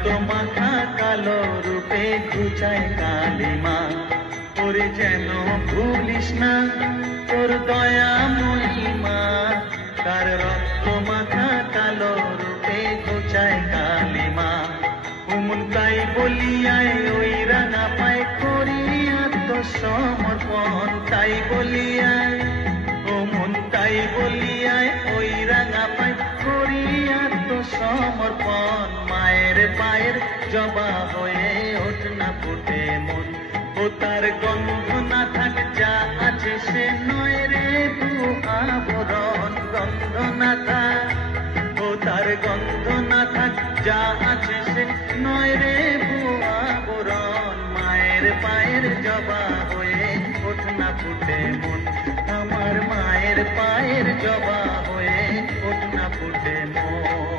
রক্ত মাখা কালো রূপে ঘুচায় কালিমা। ওরে যেন ভুলিস না তোর দয়া মহিমা, তার রক্ত মাখা কালো রূপে ঘুচায় কালিমা। উমন তাই বলিয়ায় ওই রাঙা পায় করি আত্মসমর্পণ, তাই বলিয়ায় ওমন তাই বলিয়ায় ওই রাঙা পায় করি আত্মসমর্পণ। মায়ের পায়ের জবা হয়ে ওঠ না ফুটে মন, ও তার গন্ধ না থাক যা আছে সে নয় রে ভুয়ো আবরণ। গন্ধ না থাক, ও তার গন্ধ না থাক যা আছে সে নয় রে ভুয়ো আবরণ। মায়ের পায়ের জবা হয়ে ওঠ না ফুটে মন, আমার মায়ের পায়ের জবা হয়ে ওঠ না ফুটে মন।